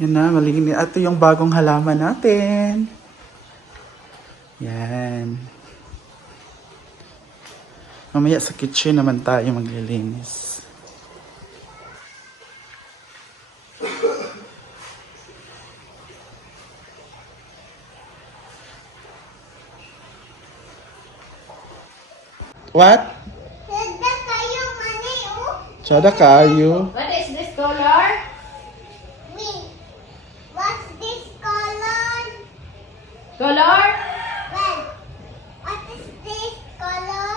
Yan na, malinis. Ito yung bagong halaman natin. Yan. Mamaya sa kitchen naman tayo maglilinis. What? Sada kayo, mani, oh. Tsada kayo. What is this color? Wait, what's this color? Color? Well, what is this color?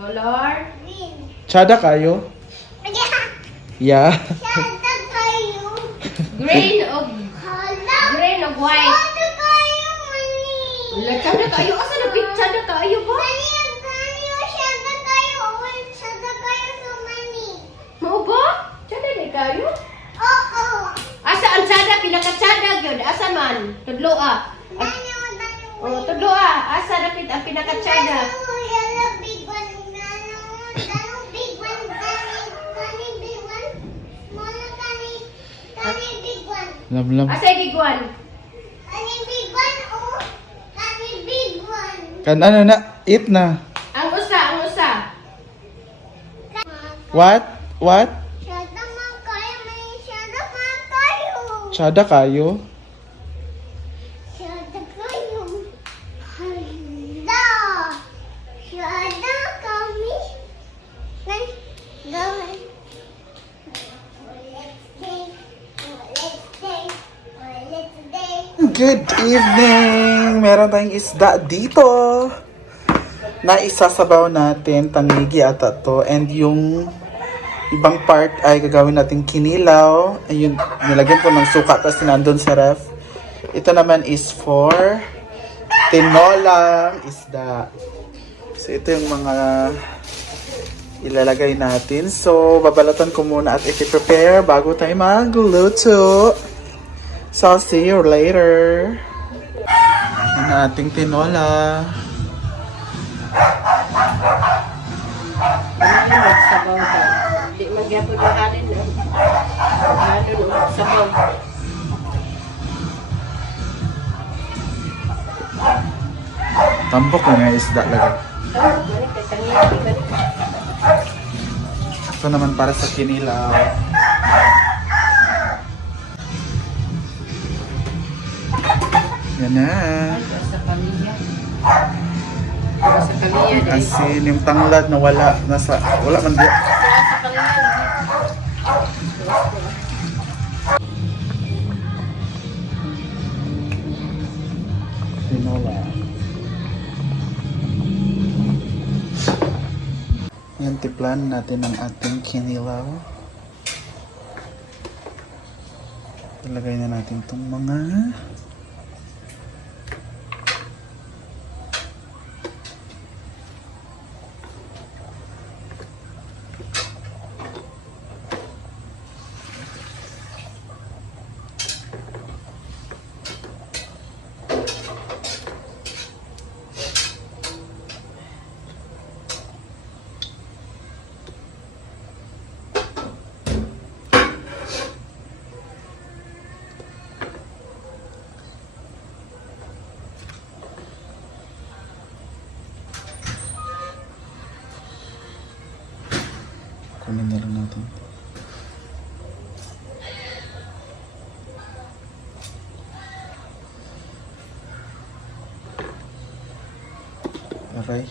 Color? Green. Tsada kayo? Yeah, Yeah. sada kayo. Green o Hala. green o white? Sada kayo, mani. Wala, tsada kayo. Asa na tsada kayo ba? Mani, sada kayo. Oh, sada kayo sa mani. Mao ba? Tsada na kayo? Oo. Asa ang tsada? Pinakatsada gyud. Asa man? Tudlo ah. Mani, Oh, tudlo ah. Asa na ang pinakatsada? big one. Dano, big one. Kani, big one. Mona, kani, big one. Lam. Asa yung big one? Kani, big one, oh. Kani, big one. Kan ano na? Eat na. Ang usa, ang usa. What? What? Sada man kayo, may sada man kayo. Tsada kayo? Sada kayo. Hala. Sada kami. Gawin. Let's day. Good evening! Meron tayong isda dito. Na isasabaw natin, tangigi ata to. And yung ibang part ay gagawin natin kinilaw. Ayun, nilagyan ko ng suka tapos nandun sa ref. Ito naman is for tinolang isda. So ito yung mga ilalagay natin. So babalatan ko muna at i-prepare bago tayo magluto. So I'll see you later. Ang ating tinola. Sabaw ka. Di magyapon yung halin na. Halin o, sabaw. Tambok lang yung isda lagi. Balik kay tangiti ka. Ito naman para sa kinilaw. Yan na. Sa pamilya. Sa pamilya dahil. Asin yung tanglad na wala man di. Sa pamilya. Tinola. Yan, tiplan natin ang ating kinilaw. Ilagay na natin itong mga kunin na lang natin. Aray.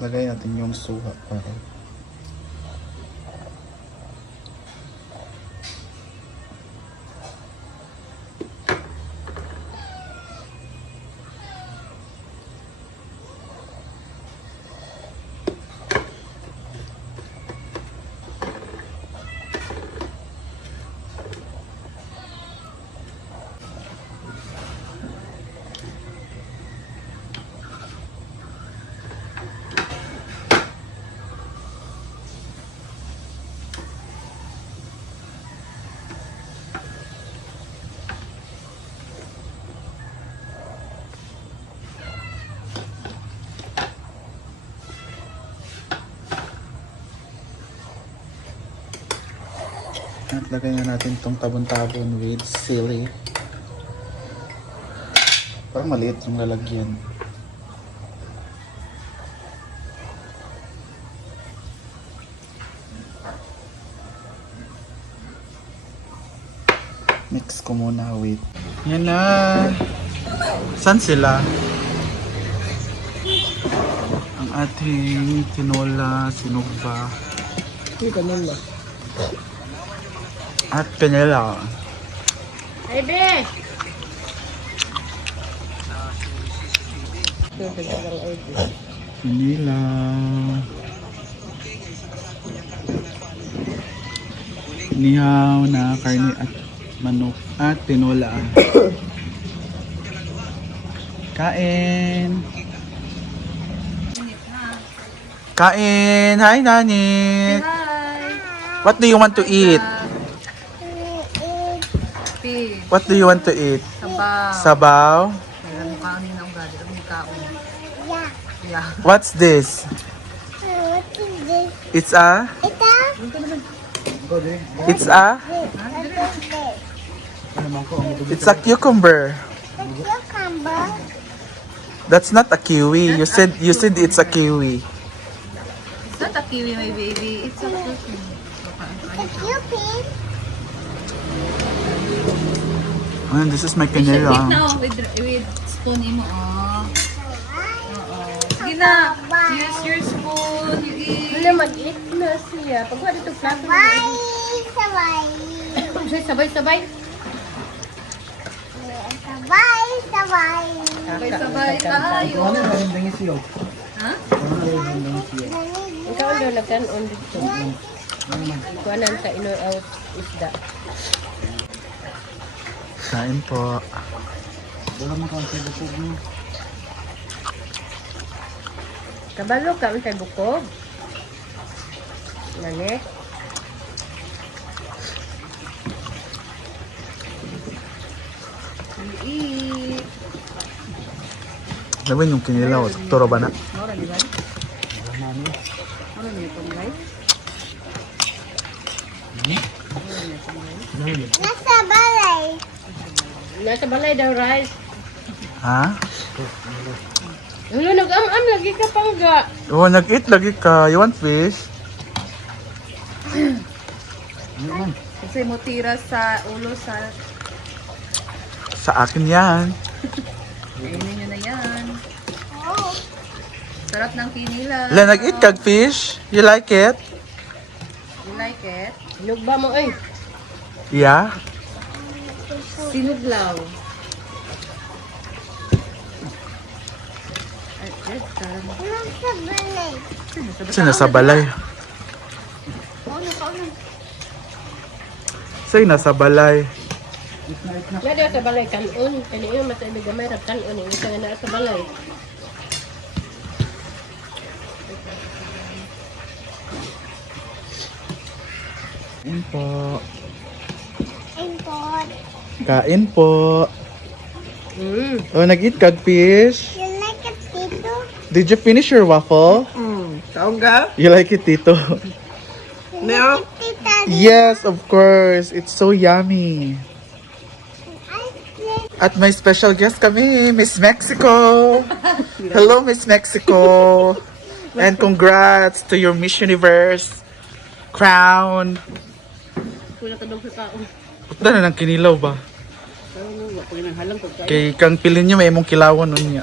Lagay natin yung suha para Lagay na natin itong tabon-tabon with sili. Parang maliit yung lalagyan. Mix ko muna, wait. Yan na. Saan sila? Ang ating tinola, sinugba. At kanila. Ebe! Kanila. Nihaw na karne at manok at tinola. Kain! Kain! Hi, Nani! What do you want to eat? Pig, What do you want to eat? sabaw. Sabaw? Meron mukha kanina ang gado. Ang kaon. Yeah. Yeah. What's this? What is this? It's a? Ito? It's a? It's a cucumber. The cucumber. That's not a kiwi. You said it's a kiwi. It's not a kiwi, my baby. It's a cucumber. The cupid. And this is my Eat canela. na, oh, with spoon mo, oh. Oo. Sige na. Use your spoon. You eat. Wala mag-eat na siya. Pag wala itong plato na. Sabay. Sabay. Sabay-sabay. Sabay. Sabay. Sabay-sabay tayo. Ha? Ikaw doon nagkanon dito. Ikuanan sa in-or-out isda. Kain po. Kabalo ka ang bukog. Nani? You eat. Laban yung kinilaw. Turo ba na? Mora, di ba? Mora niya itong guys. Nasa balay. Nasa balay daw, rice. Ha? Ano, nag-am-am lagi ka pangga. Oh, nag-eat lagi ka. You want fish? Kasi mo tira sa ulo sa... Sa akin yan. Kainin nyo na yan. Oh. Sarap ng kinila. La, nag-eat kag fish? You like it? You like it? Lugba mo, ay. Yeah? Sinuglaw. Ay, sarap. Nasa balay. Sino sa balay? Sa'yo nasa balay. Nada sa balay kanon. Kani yung mas ibig gamay ra kanon. Yung isa nga na sa balay. Kain po. Import. Kain po. Mm. Oh, nag-eat kag fish? You like it, Tito? Did you finish your waffle? You like it, Tito? No. Tita, Yes, of course. It's so yummy. I play. At may special guest kami, Miss Mexico. Hello, Miss Mexico. And congrats to your Miss Universe crown. Wala ka daw sa kaon. Puta na ng kinilaw ba? Wala ko yung halang pagkain. Kay kang pilin nyo, may mong kilawon nun niya.